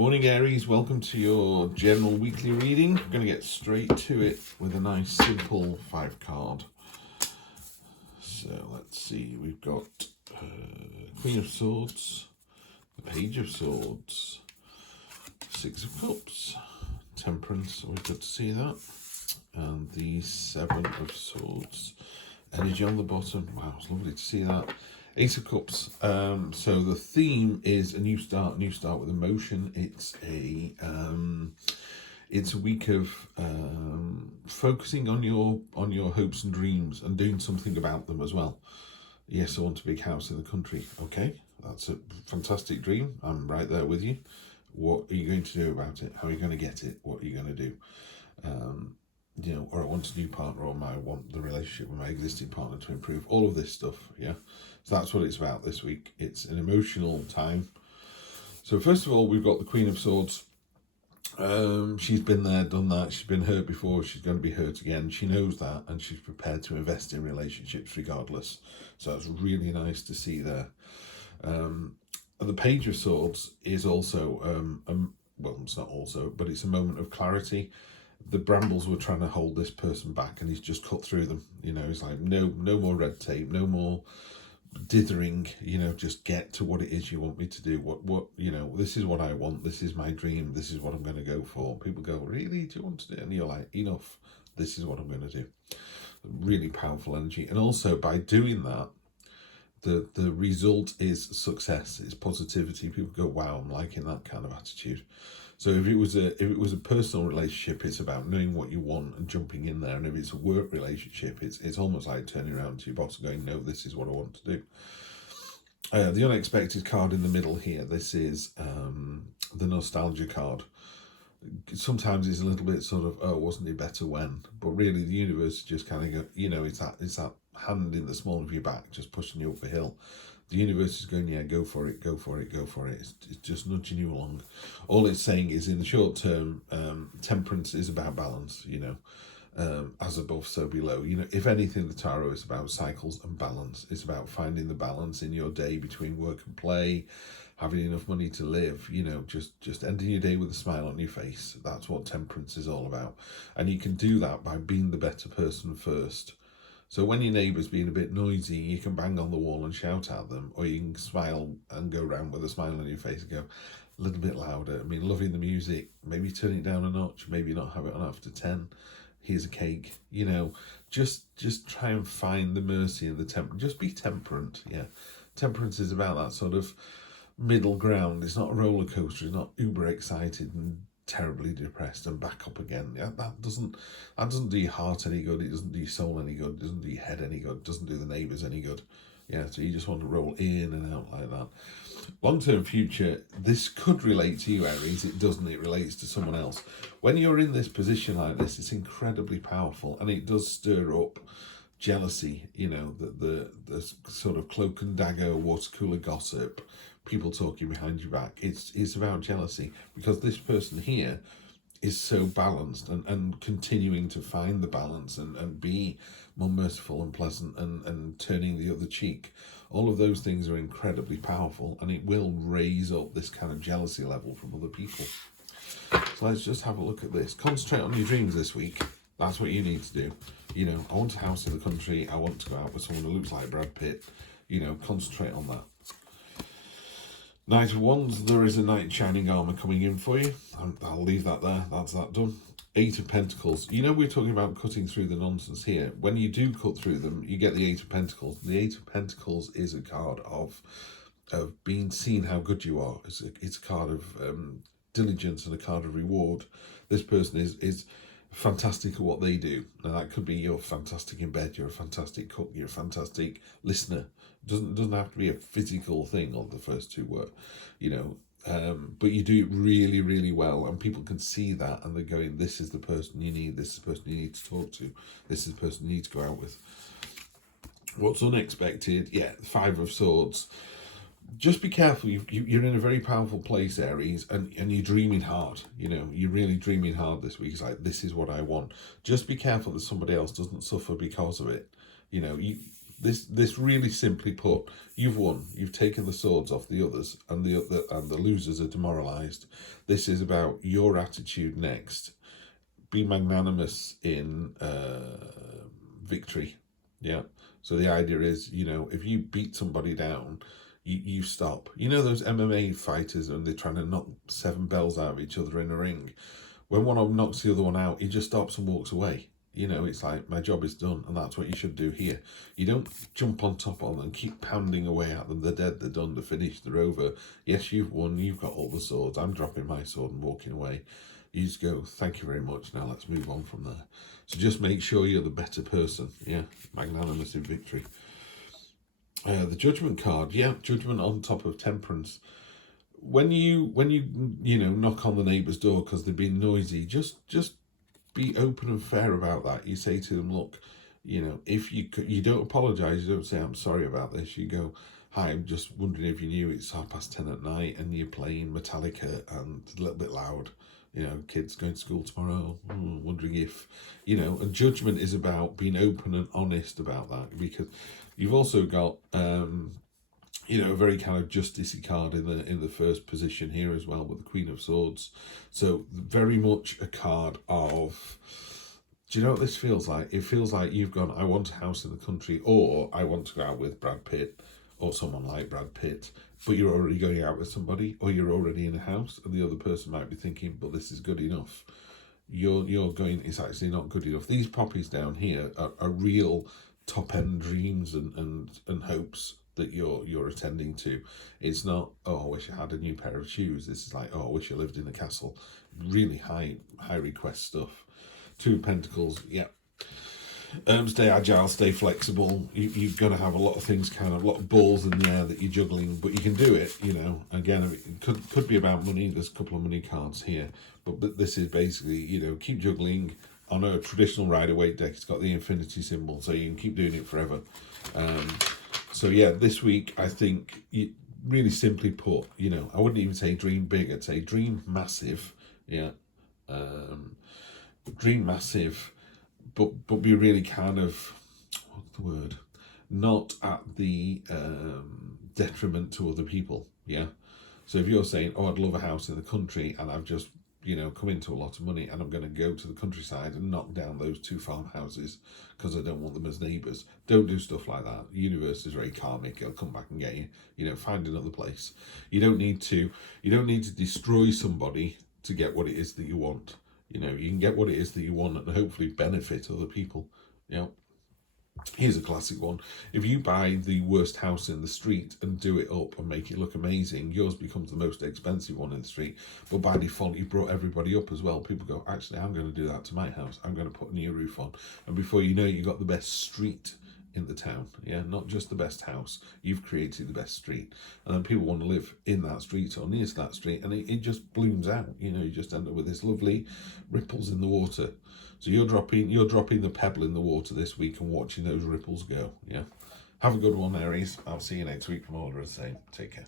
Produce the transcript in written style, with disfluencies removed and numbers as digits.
Morning Aries, welcome to your general weekly reading. I'm going to get straight to it with a nice simple 5 card. So let's see, we've got Queen of Swords, the Page of Swords, 6 of Cups, Temperance, we've got to see that, and the 7 of Swords. Energy on the bottom, wow, it's lovely to see that. Ace of Cups. So the theme is a new start with emotion. It's a week of focusing on your hopes and dreams and doing something about them as well. Yes, I want a big house in the country. Okay, that's a fantastic dream. I'm right there with you. What are you going to do about it? How are you going to get it? What are you going to do? Or I want a new partner, or I want the relationship with my existing partner to improve. All of this stuff, yeah. So that's what it's about this week. It's an emotional time. So first of all, we've got the Queen of Swords. She's been there, done that. She's been hurt before. She's going to be hurt again. She knows that, and she's prepared to invest in relationships regardless. So it's really nice to see there. And the Page of Swords is also, well, it's not also, but it's a moment of clarity. The brambles were trying to hold this person back, and he's just cut through them. He's like, no more red tape, no more dithering. Just get to what it is you want me to do. What this is what I want. This is my dream. This is what I'm going to go for. People go, really? Do you want to do it? And you're like, enough. This is what I'm going to do. Really powerful energy, and also by doing that, the result is success. It's positivity. People go, wow, I'm liking that kind of attitude. So if it was a personal relationship, it's about knowing what you want and jumping in there. And if it's a work relationship, it's almost like turning around to your boss and going, no, this is what I want to do. The unexpected card in the middle here, this is the nostalgia card. Sometimes it's a little bit sort of, oh, wasn't it better when? But really the universe just kind of go, it's that hand in the small of your back just pushing you up the hill. The universe is going, yeah, go for it, go for it, go for it. It's just nudging you along. All it's saying is in the short term, temperance is about balance, as above, so below. If anything, the tarot is about cycles and balance. It's about finding the balance in your day between work and play, having enough money to live, just ending your day with a smile on your face. That's what temperance is all about. And you can do that by being the better person first. So when your neighbour's being a bit noisy, you can bang on the wall and shout at them, or you can smile and go around with a smile on your face and go a little bit louder. Loving the music, maybe turn it down a notch, maybe not have it on after 10. Here's a cake, just try and find the mercy and the temperance. Just be temperate, yeah. Temperance is about that sort of middle ground. It's not a roller coaster. It's not uber excited and terribly depressed and back up again. Yeah, that doesn't do your heart any good. It doesn't do your soul any good. It doesn't do your head any good. It doesn't do the neighbours any good. Yeah, so you just want to roll in and out like that. Long-term future, this could relate to you, Aries. It doesn't. It relates to someone else. When you're in this position like this, it's incredibly powerful, and it does stir up jealousy. The sort of cloak and dagger, water cooler gossip, people talking behind your back. It's about jealousy, because this person here is so balanced and continuing to find the balance and be more merciful and pleasant and turning the other cheek. All of those things are incredibly powerful, and it will raise up this kind of jealousy level from other people. So let's just have a look at this. Concentrate on your dreams this week. That's what you need to do. I want a house in the country. I want to go out with someone who looks like Brad Pitt. Concentrate on that. Knight of Wands, there is a knight in shining armour coming in for you. I'll leave that there. That's that done. 8 of Pentacles. We're talking about cutting through the nonsense here. When you do cut through them, you get the 8 of Pentacles. The 8 of Pentacles is a card of being seen how good you are. It's a card of diligence and a card of reward. This person is fantastic at what they do. Now that could be you're fantastic in bed, you're a fantastic cook, you're a fantastic listener. It doesn't have to be a physical thing, all the first two were, but you do it really, really well, and people can see that, and they're going, this is the person you need, this is the person you need to talk to, this is the person you need to go out with. What's unexpected? Yeah, 5 of Swords. Just be careful. You're in a very powerful place, Aries, and you're dreaming hard. You're really dreaming hard this week. It's like, this is what I want. Just be careful that somebody else doesn't suffer because of it. this really simply put, you've won. You've taken the swords off the others, and the losers are demoralized. This is about your attitude next. Be magnanimous in victory. Yeah. So the idea is, you know, if you beat somebody down, you stop. You know those MMA fighters when they're trying to knock 7 bells out of each other in a ring? When one of them knocks the other one out, he just stops and walks away. You know, it's like, my job is done, and that's what you should do here. You don't jump on top of them and keep pounding away at them. They're dead, they're done, they're finished, they're over. Yes, you've won, you've got all the swords. I'm dropping my sword and walking away. You just go, thank you very much, now let's move on from there. So just make sure you're the better person. Yeah, magnanimous in victory. The Judgment card, yeah, Judgment on top of Temperance. When you know, knock on the neighbour's door because they've been noisy, just be open and fair about that. You say to them, look, you know, if you don't apologise, you don't say, I'm sorry about this. You go, hi, I'm just wondering if you knew it's 10:30 at night and you're playing Metallica and a little bit loud. You know, kids going to school tomorrow, wondering if, you know, and Judgment is about being open and honest about that, because you've also got, you know, a very kind of justicey card in the first position here as well with the Queen of Swords. So very much a card of, do you know what this feels like? It feels like you've gone, I want a house in the country, or I want to go out with Brad Pitt or someone like Brad Pitt, but you're already going out with somebody, or you're already in a house, and the other person might be thinking, but this is good enough. You're going, it's actually not good enough. These poppies down here are real top-end dreams and hopes that you're attending to. It's not, oh, I wish I had a new pair of shoes. This is like, oh, I wish I lived in a castle. Really high request stuff. 2 of Pentacles, yeah. Stay agile, stay flexible. You're going to have a lot of things, kind of a lot of balls in the air that you're juggling, but you can do it, you know. Again, it could be about money. There's a couple of money cards here, but this is basically, you know, keep juggling. On a traditional Rider-Waite deck, it's got the infinity symbol, so you can keep doing it forever. So yeah, this week, I think, really simply put, you know, I wouldn't even say dream big, I'd say dream massive, yeah. Dream massive, but be really kind of, what's the word, not at the detriment to other people, yeah. So if you're saying, oh, I'd love a house in the country, and I've just, you know, come into a lot of money, and I'm going to go to the countryside and knock down those 2 farmhouses because I don't want them as neighbours. Don't do stuff like that. The universe is very karmic. It'll come back and get you. You know, find another place. You don't need to destroy somebody to get what it is that you want. You know, you can get what it is that you want and hopefully benefit other people. You know, here's a classic one. If you buy the worst house in the street and do it up and make it look amazing, yours becomes the most expensive one in the street. But by default, you brought everybody up as well. People go, actually, I'm going to do that to my house. I'm going to put a new roof on. And before you know it, you've got the best street in the town. Yeah, not just the best house. You've created the best street. And then people want to live in that street or near to that street. And it just blooms out. You know, you just end up with this lovely ripples in the water. So you're dropping the pebble in the water this week and watching those ripples go. Yeah. Have a good one, Aries. I'll see you next week for more of the same. Take care.